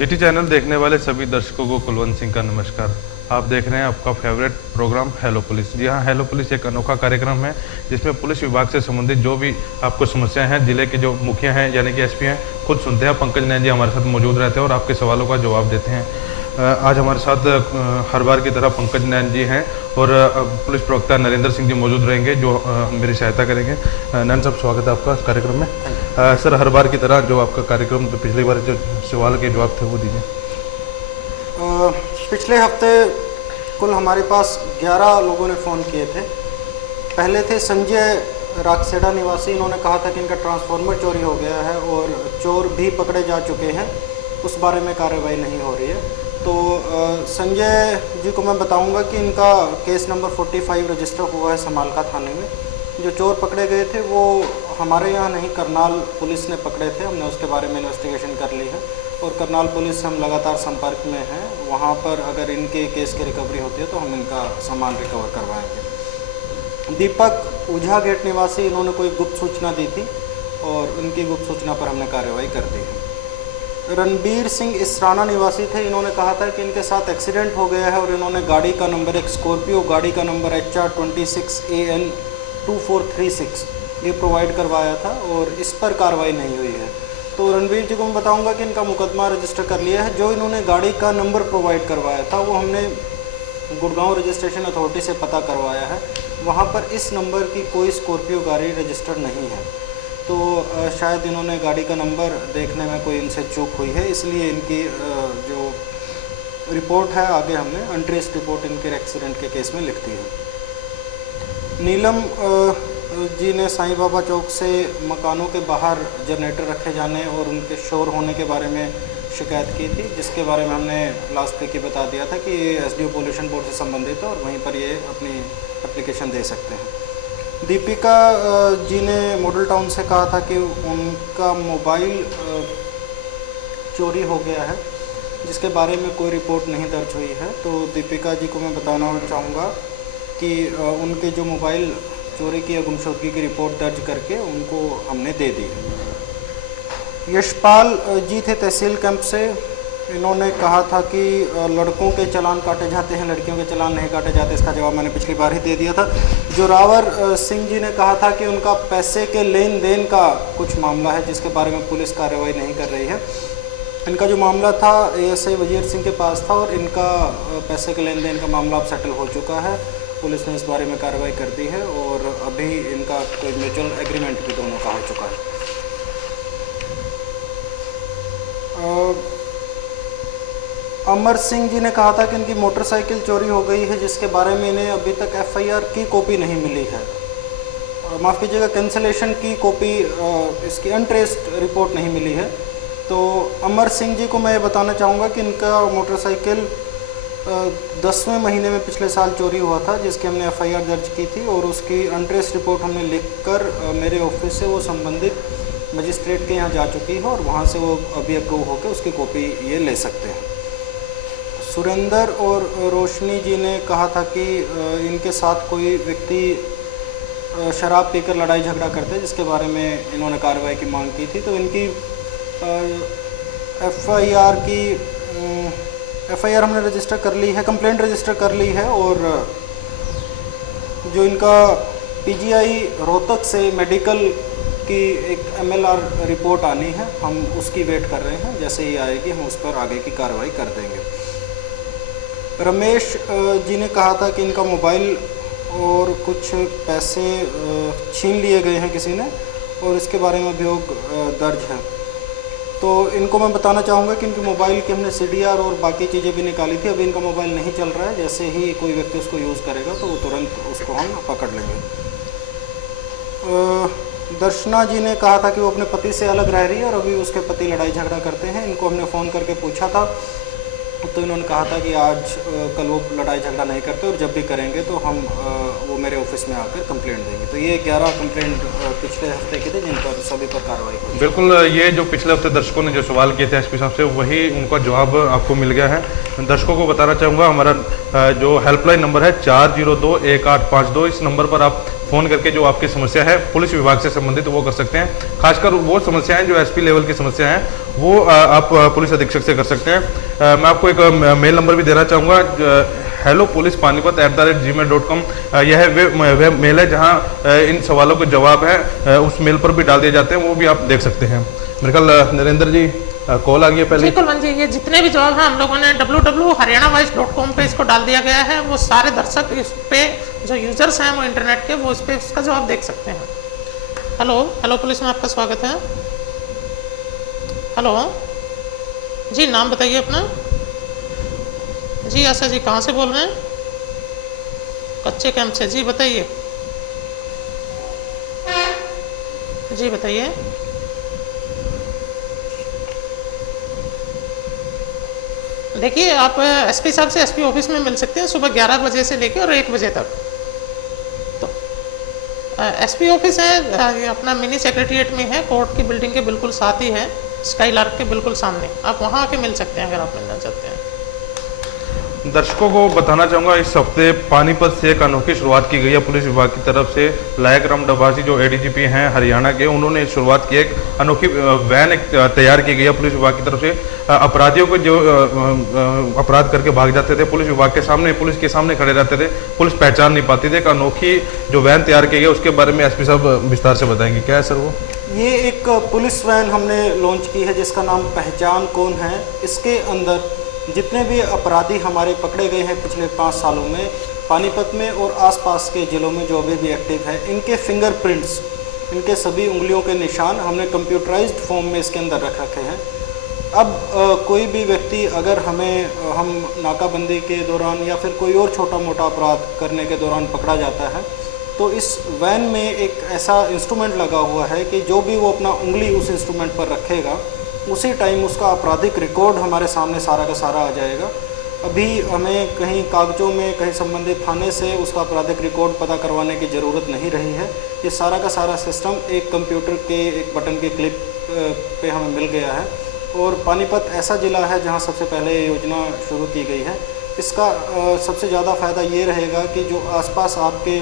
City channel देखने वाले सभी दर्शकों को कुलवंत सिंह का नमस्कार। आप देख रहे हैं आपका फेवरेट प्रोग्राम हेलो पुलिस। जी हाँ, हेलो पुलिस एक अनोखा कार्यक्रम है जिसमें पुलिस विभाग से संबंधित जो भी आपको समस्याएं हैं, जिले के जो मुखिया हैं यानी कि एसपी हैं खुद सुनते हैं। पंकज नैन जी हमारे साथ मौजूद रहते हैं और आपके सवालों का जवाब देते हैं। आज हमारे साथ हर बार की तरह पंकज नैन जी हैं और पुलिस प्रवक्ता नरेंद्र सिंह जी मौजूद रहेंगे जो मेरी सहायता करेंगे। नैन साहब, स्वागत है आपका कार्यक्रम में। सर, हर बार की तरह जो आपका कार्यक्रम तो पिछली बार जो सवाल के जवाब थे वो दीजिए। पिछले हफ्ते कुल हमारे पास 11 लोगों ने फ़ोन किए थे। पहले थे संजय राकसेड़ा निवासी। इन्होंने कहा था कि इनका ट्रांसफार्मर चोरी हो गया है और चोर भी पकड़े जा चुके हैं, उस बारे में कार्रवाई नहीं हो रही है। तो संजय जी को मैं बताऊंगा कि इनका केस नंबर 45 रजिस्टर हुआ है समालका थाने में। जो चोर पकड़े गए थे वो हमारे यहाँ नहीं, करनाल पुलिस ने पकड़े थे। हमने उसके बारे में इन्वेस्टिगेशन कर ली है और करनाल पुलिस से हम लगातार संपर्क में हैं। वहाँ पर अगर इनके केस की रिकवरी होती है तो हम इनका सामान रिकवर करवाएंगे। दीपक ऊझा गेट निवासी, इन्होंने कोई गुप्त सूचना दी थी और उनकी गुप्त सूचना पर हमने कार्रवाई कर दी है। रणबीर सिंह इसराना निवासी थे। इन्होंने कहा था कि इनके साथ एक्सीडेंट हो गया है और इन्होंने गाड़ी का नंबर, एक स्कॉर्पियो गाड़ी का नंबर HR26AN 2436 ये प्रोवाइड करवाया था और इस पर कार्रवाई नहीं हुई है। तो रणबीर जी को मैं बताऊंगा कि इनका मुकदमा रजिस्टर कर लिया है। जो इन्होंने गाड़ी का नंबर प्रोवाइड करवाया था वो हमने गुड़गांव रजिस्ट्रेशन अथॉरिटी से पता करवाया है। वहाँ पर इस नंबर की कोई स्कॉर्पियो गाड़ी रजिस्टर्ड नहीं है। तो शायद इन्होंने गाड़ी का नंबर देखने में कोई इनसे चूक हुई है, इसलिए इनकी जो रिपोर्ट है आगे हमने अनट्रेस्ड रिपोर्ट इनके एक्सीडेंट के केस में लिख दी है। नीलम जी ने साईं बाबा चौक से मकानों के बाहर जनरेटर रखे जाने और उनके शोर होने के बारे में शिकायत की थी, जिसके बारे में हमने लास्ट वीक ही बता दिया था कि ये SDO पोल्यूशन बोर्ड से संबंधित है और वहीं पर ये अपनी एप्लीकेशन दे सकते हैं। दीपिका जी ने मॉडल टाउन से कहा था कि उनका मोबाइल चोरी हो गया है, जिसके बारे में कोई रिपोर्ट नहीं दर्ज हुई है। तो दीपिका जी को मैं बताना चाहूँगा कि उनके जो मोबाइल चोरी की या गुमशुदगी की रिपोर्ट दर्ज करके उनको हमने दे दी है। यशपाल जी थे तहसील कैंप से। इन्होंने कहा था कि लड़कों के चालान काटे जाते हैं, लड़कियों के चालान नहीं काटे जाते। इसका जवाब मैंने पिछली बार ही दे दिया था। जोरावर सिंह जी ने कहा था कि उनका पैसे के लेन देन का कुछ मामला है जिसके बारे में पुलिस कार्रवाई नहीं कर रही है। इनका जो मामला था ASI वजीर सिंह के पास था और इनका पैसे के लेन देन का मामला अब सेटल हो चुका है। पुलिस ने इस बारे में कार्रवाई कर दी है और अभी इनका कोई म्यूचुअल एग्रीमेंट भी दोनों का हो चुका है। अमर सिंह जी ने कहा था कि इनकी मोटरसाइकिल चोरी हो गई है, जिसके बारे में इन्हें अभी तक FIR की कॉपी नहीं मिली है। माफ़ कीजिएगा, कैंसलेशन की कॉपी, इसकी अनट्रेस्ड रिपोर्ट नहीं मिली है। तो अमर सिंह जी को मैं ये बताना चाहूँगा कि इनका मोटरसाइकिल 10वें महीने में पिछले साल चोरी हुआ था, जिसकी हमने FIR दर्ज की थी और उसकी अनट्रेस्ड रिपोर्ट हमने लिखकर मेरे ऑफिस से वो संबंधित मजिस्ट्रेट के यहाँ जा चुकी है और वहाँ से वो अभी अप्रूव होकर उसकी कॉपी ये ले सकते हैं। सुरेंद्र और रोशनी जी ने कहा था कि इनके साथ कोई व्यक्ति शराब पीकर लड़ाई झगड़ा करते हैं, जिसके बारे में इन्होंने कार्रवाई की मांग की थी। तो इनकी FIR हमने रजिस्टर कर ली है, कंप्लेंट रजिस्टर कर ली है और जो इनका PGI रोहतक से मेडिकल की एक MLR रिपोर्ट आनी है, हम उसकी वेट कर रहे हैं। जैसे ही आएगी हम उस पर आगे की कार्रवाई कर देंगे। रमेश जी ने कहा था कि इनका मोबाइल और कुछ पैसे छीन लिए गए हैं किसी ने और इसके बारे में अभियोग दर्ज है। तो इनको मैं बताना चाहूँगा कि इनके मोबाइल की हमने CDR और बाकी चीज़ें भी निकाली थी। अभी इनका मोबाइल नहीं चल रहा है। जैसे ही कोई व्यक्ति उसको यूज़ करेगा तो वो तुरंत उसको हम पकड़ लेंगे। दर्शना जी ने कहा था कि वो अपने पति से अलग रह रही है और अभी उसके पति लड़ाई झगड़ा करते हैं। इनको हमने फ़ोन करके पूछा था तो इन्होंने कहा था कि आज कल वो लड़ाई झगड़ा नहीं करते और जब भी करेंगे तो हम वो मेरे ऑफिस में आकर कंप्लेंट देंगे। तो ये 11 कंप्लेंट पिछले हफ्ते के थे जिन पर सभी पर कार्रवाई हुई। बिल्कुल, ये जो पिछले हफ्ते दर्शकों ने जो सवाल किए थे SP साहब से, वही उनका जवाब आपको मिल गया है। दर्शकों को बताना चाहूँगा हमारा जो हेल्पलाइन नंबर है 4021852। इस नंबर पर आप फ़ोन करके जो आपकी समस्या है पुलिस विभाग से संबंधित वो कर सकते हैं। खासकर वो समस्याएं जो एसपी लेवल की समस्या हैं वो आप पुलिस अधीक्षक से कर सकते हैं। मैं आपको एक मेल नंबर भी देना चाहूँगा, hellopolicepanipat@gmail.com। यह वे मेल है जहाँ इन सवालों के जवाब है उस मेल पर भी डाल दिए जाते हैं, वो भी आप देख सकते हैं। मेरे ख्याल नरेंद्र जी कॉल आ गई है पहले। जी कुलवंत जी, ये जितने भी जवाब हैं हम लोगों ने www.haryanavice.com पे इसको डाल दिया गया है। वो सारे दर्शक इस पे जो यूजर्स हैं वो इंटरनेट के, वो इस पे इसका जवाब देख सकते हैं। हेलो पुलिस में आपका स्वागत है। हेलो जी, नाम बताइए अपना। जी आशा जी, कहाँ से बोल रहे हैं? कच्चे कैंप से। जी बताइए। जी बताइए। देखिए, आप एसपी साहब से एसपी ऑफिस में मिल सकते हैं सुबह 11 बजे से लेकर और 1 बजे तक। तो एसपी ऑफिस है अपना मिनी सेक्रेटरीट में है, कोर्ट की बिल्डिंग के बिल्कुल साथ ही है, स्काई लार्क के बिल्कुल सामने। आप वहाँ आके मिल सकते हैं अगर आप मिलना चाहते हैं। दर्शकों को बताना चाहूँगा, इस हफ्ते पानीपत से एक अनोखी शुरुआत की गई है पुलिस विभाग की तरफ से। लायक राम डभासी जो एडीजीपी हैं हरियाणा के, उन्होंने शुरुआत की एक अनोखी वैन तैयार की गई है पुलिस विभाग की तरफ से। अपराधियों को जो अपराध करके भाग जाते थे पुलिस विभाग के सामने, पुलिस के सामने खड़े रहते थे, पुलिस पहचान नहीं पाती थी। एक अनोखी जो वैन तैयार की गई है उसके बारे में एसपी साहब विस्तार से बताएंगे। क्या है सर वो? ये एक पुलिस वैन हमने लॉन्च की है जिसका नाम पहचान कौन है। इसके अंदर जितने भी अपराधी हमारे पकड़े गए हैं पिछले 5 सालों में पानीपत में और आसपास के ज़िलों में जो अभी भी एक्टिव है, इनके फिंगरप्रिंट्स, इनके सभी उंगलियों के निशान हमने कंप्यूटराइज्ड फॉर्म में इसके अंदर रख रखे हैं। अब कोई भी व्यक्ति अगर हम नाकाबंदी के दौरान या फिर कोई और छोटा मोटा अपराध करने के दौरान पकड़ा जाता है तो इस वैन में एक ऐसा इंस्ट्रूमेंट लगा हुआ है कि जो भी वो अपना उंगली उस इंस्ट्रूमेंट पर रखेगा उसी टाइम उसका आपराधिक रिकॉर्ड हमारे सामने सारा का सारा आ जाएगा। अभी हमें कहीं कागजों में कहीं संबंधित थाने से उसका आपराधिक रिकॉर्ड पता करवाने की ज़रूरत नहीं रही है। ये सारा का सारा सिस्टम एक कंप्यूटर के एक बटन के क्लिक पे हमें मिल गया है। और पानीपत ऐसा ज़िला है जहाँ सबसे पहले ये योजना शुरू की गई है। इसका सबसे ज़्यादा फ़ायदा ये रहेगा कि जो आसपास आपके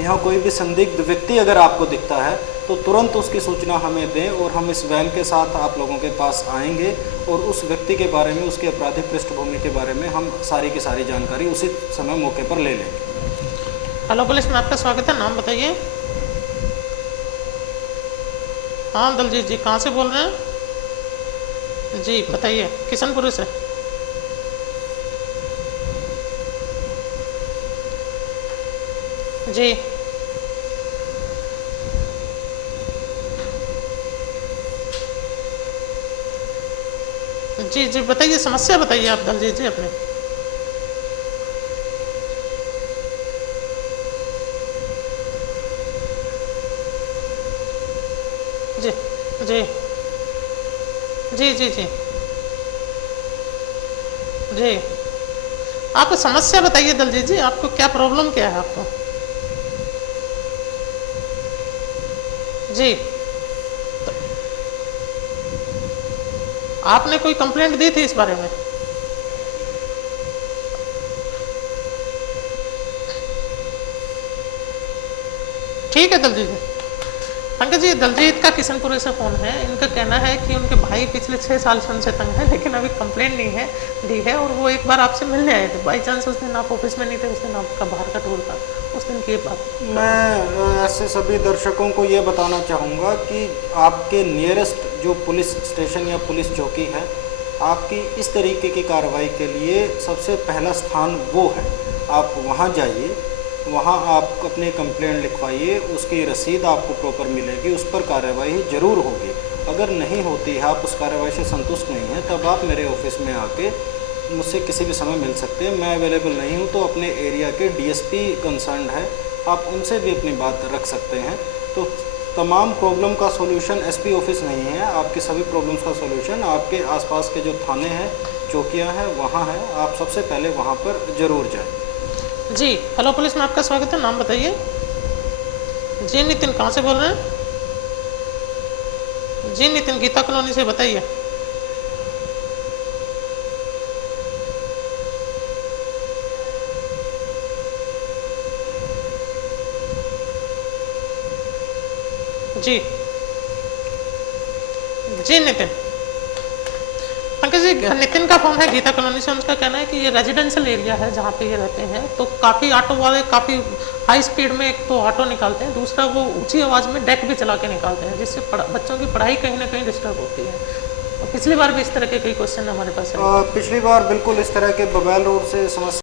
यहाँ कोई भी संदिग्ध व्यक्ति अगर आपको दिखता है तो तुरंत उसकी सूचना हमें दें और हम इस वैन के साथ आप लोगों के पास आएंगे और उस व्यक्ति के बारे में, उसकी आपराधिक पृष्ठभूमि के बारे में हम सारी की सारी जानकारी उसी समय मौके पर ले लेंगे। हेलो पुलिस में आपका स्वागत है। नाम बताइए। हाँ दलजीत जी, कहाँ से बोल रहे हैं? जी बताइए। किशनपुर से। जी जी जी बताइए, समस्या बताइए आप दलजीत जी अपने। जी जी जी जी जी जी आप समस्या बताइए दलजीत जी, आपको क्या प्रॉब्लम क्या है आपको? जी, तो आपने कोई कंप्लेंट दी थी इस बारे में? ठीक है दलजीत जी। पंकज जी, दलजीत का किशनपुर से फ़ोन है। इनका कहना है कि उनके भाई पिछले 6 साल से उनसे तंग है, लेकिन अभी कंप्लेंट नहीं है दी है और वो एक बार आपसे मिलने आए थे। बाई चांस उस दिन आप ऑफिस में नहीं थे, उस दिन आपका बाहर का टूर था, उस दिन की बात। मैं ऐसे सभी दर्शकों को ये बताना चाहूँगा कि आपके नियरेस्ट जो पुलिस स्टेशन या पुलिस चौकी है, आपकी इस तरीके की कार्रवाई के लिए सबसे पहला स्थान वो है। आप वहाँ जाइए, वहाँ आप अपने कंप्लेंट लिखवाइए, उसकी रसीद आपको प्रॉपर मिलेगी, उस पर कार्रवाई ज़रूर होगी। अगर नहीं होती है, आप उस कार्रवाई से संतुष्ट नहीं हैं, तब आप मेरे ऑफिस में आके मुझसे किसी भी समय मिल सकते हैं। मैं अवेलेबल नहीं हूँ तो अपने एरिया के डीएसपी कंसर्न्ड है, आप उनसे भी अपनी बात रख सकते हैं। तो तमाम प्रॉब्लम का सॉल्यूशन एसपी ऑफिस नहीं है, आपकी सभी प्रॉब्लम्स का सॉल्यूशन आपके आसपास के जो थाने हैं, चौकियाँ हैं, वहाँ है। आप सबसे पहले वहाँ पर ज़रूर जाएँ। जी हेलो पुलिस में आपका स्वागत है। नाम बताइए। जी नितिन, कहाँ से बोल रहे हैं? जी नितिन, गीता कॉलोनी से। बताइए। जी जी नितिन, पंकज जी, नितिन का फोन है गीता कॉलोनी से। उनका कहना है कि ये रेजिडेंशियल एरिया है जहाँ पे ये रहते हैं, तो काफ़ी ऑटो वाले काफ़ी हाई स्पीड में एक तो ऑटो निकालते हैं, दूसरा वो ऊंची आवाज़ में डेक भी चला के निकालते हैं, जिससे बच्चों की पढ़ाई कहीं ना कहीं डिस्टर्ब होती है। और पिछली बार भी इस तरह के कई क्वेश्चन हमारे पास है। पिछली बार बिल्कुल इस तरह के बबैल रोड से समस्या